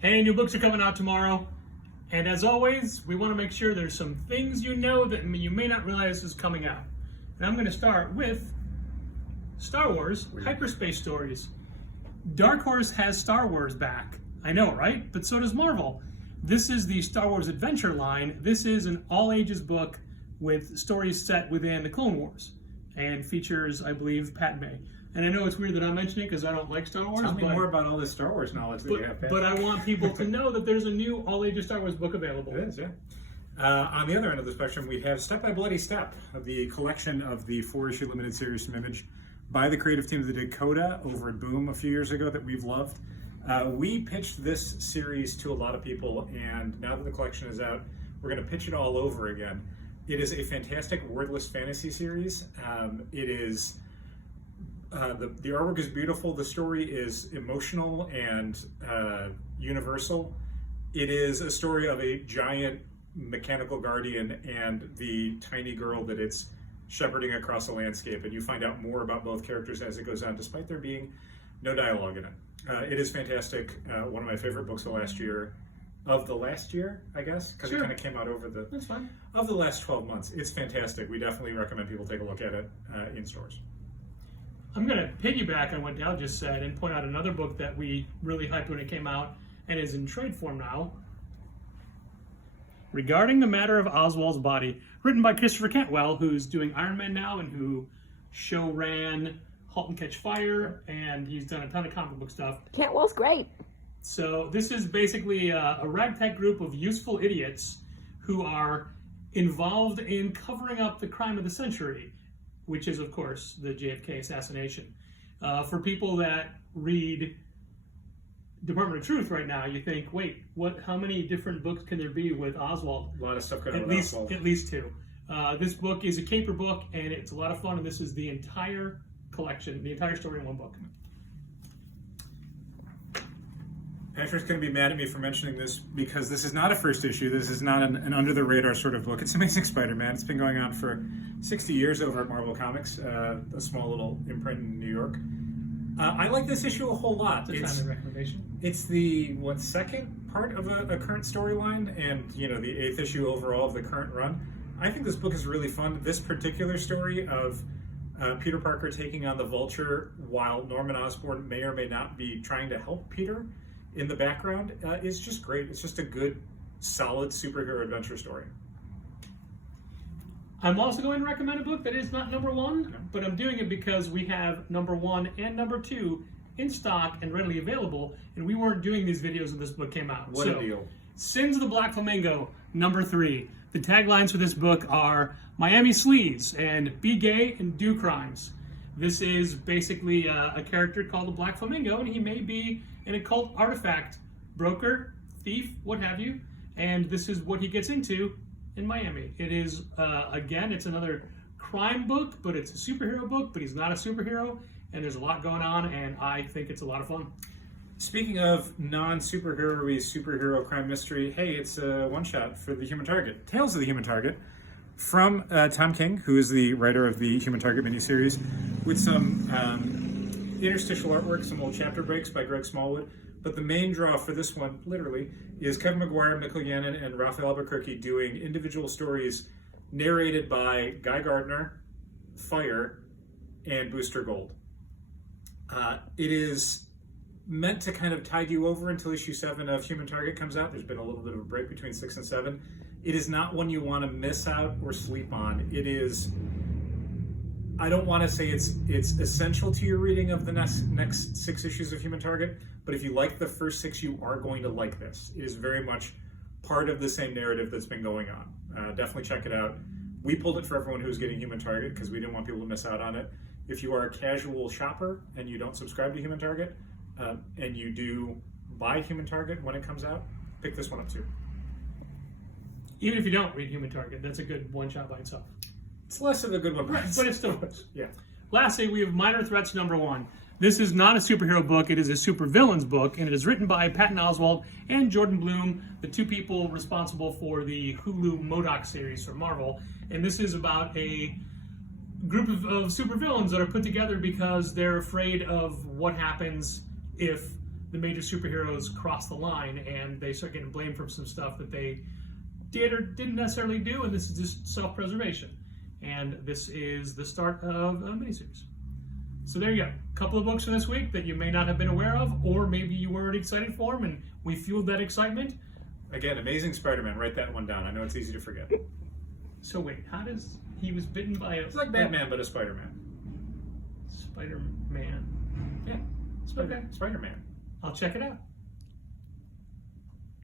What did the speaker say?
Hey, new books are coming out tomorrow. And as always, we want to make sure there's some things you know that you may not realize is coming out. And I'm going to start with Star Wars Hyperspace Stories. Dark Horse has Star Wars back. I know, right? But so does Marvel. This is the Star Wars Adventure line. This is an all-ages book with stories set within the Clone Wars and features, I believe, Padme. And I know it's weird that I'm mentioning it because I don't like Star Wars. Tell me more about all this Star Wars knowledge that you have. But I want people to know that there's a new all-ages Star Wars book available. It is, yeah. On the other end of the spectrum, we have Step by Bloody Step, the collection of the 4-issue limited series from Image by the creative team that did Coda over at Boom a few years ago that we've loved. We pitched this series to a lot of people, and now that the collection is out, we're going to pitch it all over again. It is a fantastic wordless fantasy series. It is the artwork is beautiful. The story is emotional and universal. It is a story of a giant mechanical guardian and the tiny girl that it's shepherding across a landscape, and you find out more about both characters as it goes on, despite there being no dialogue in it. It is fantastic. One of my favorite books of the last year, I guess, because it kind of came out over the of the last 12 months. It's fantastic. We definitely recommend people take a look at it in stores. I'm going to piggyback on what Dal just said and point out another book that we really hyped when it came out and is in trade form now. Regarding the Matter of Oswald's Body, written by Christopher Cantwell, who's doing Iron Man now and who show ran Halt and Catch Fire, and he's done a ton of comic book stuff. Cantwell's great. So this is basically a ragtag group of useful idiots who are involved in covering up the crime of the century, which is, of course, the JFK assassination. For people that read Department of Truth right now, you think, wait, how many different books can there be with Oswald? A lot of stuff going on with Oswald. At least two. This book is a caper book, and it's a lot of fun, and this is the entire collection, the entire story in one book. Patrick's going to be mad at me for mentioning this because this is not a first issue. This is not an under-the-radar sort of book. It's Amazing Spider-Man. It's been going on for 60 years over at Marvel Comics, a small little imprint in New York. I like this issue a whole lot. It's a recommendation. It's the, second part of a current storyline and, the 8th issue overall of the current run. I think this book is really fun. This particular story of Peter Parker taking on the Vulture while Norman Osborn may or may not be trying to help Peter in the background is just great. It's just a good, solid superhero adventure story. I'm also going to recommend a book that is not number one, but I'm doing it because we have number 1 and number 2 in stock and readily available, and we weren't doing these videos when this book came out. What a deal. Sins of the Black Flamingo, number 3. The taglines for this book are Miami Sleaze and Be Gay and Do Crimes. This is basically a character called the Black Flamingo, and he may be an occult artifact broker, thief, what have you, and this is what he gets into in Miami. It is, again, it's another crime book, but it's a superhero book, but he's not a superhero, and there's a lot going on, and I think it's a lot of fun. Speaking of non-superhero-y superhero crime mystery, hey, it's a one-shot for the Human Target. Tales of the Human Target from Tom King, who is the writer of the Human Target miniseries, with some interstitial artwork, some old chapter breaks by Greg Smallwood. But the main draw for this one, literally, is Kevin McGuire, Mikkel Yannon, and Raphael Albuquerque doing individual stories narrated by Guy Gardner, Fire, and Booster Gold. It is meant to kind of tide you over until issue 7 of Human Target comes out. There's been a little bit of a break between 6 and 7. It is not one you want to miss out or sleep on. It is, I don't want to say it's essential to your reading of the next 6 issues of Human Target, but if you like the first 6, you are going to like this. It is very much part of the same narrative that's been going on. Definitely check it out. We pulled it for everyone who's getting Human Target because we didn't want people to miss out on it. If you are a casual shopper and you don't subscribe to Human Target, and you do buy Human Target when it comes out, pick this one up too. Even if you don't read Human Target, that's a good one-shot by itself. It's less of a good one, but it still works. Yeah. Lastly, we have Minor Threats number 1. This is not a superhero book, it is a supervillains book, and it is written by Patton Oswalt and Jordan Blum, the 2 people responsible for the Hulu M.O.D.O.K series from Marvel. And this is about a group of supervillains that are put together because they're afraid of what happens if the major superheroes cross the line and they start getting blamed for some stuff that they did or didn't necessarily do, and this is just self-preservation. And this is the start of a miniseries. So there you go. A couple of books for this week that you may not have been aware of, or maybe you weren't excited for them, and we fueled that excitement. Again, Amazing Spider-Man. Write that one down. I know it's easy to forget. So wait, how does he was bitten by a? It's like Batman, but a Spider-Man. Spider-Man. Yeah, Okay. Spider-Man. I'll check it out.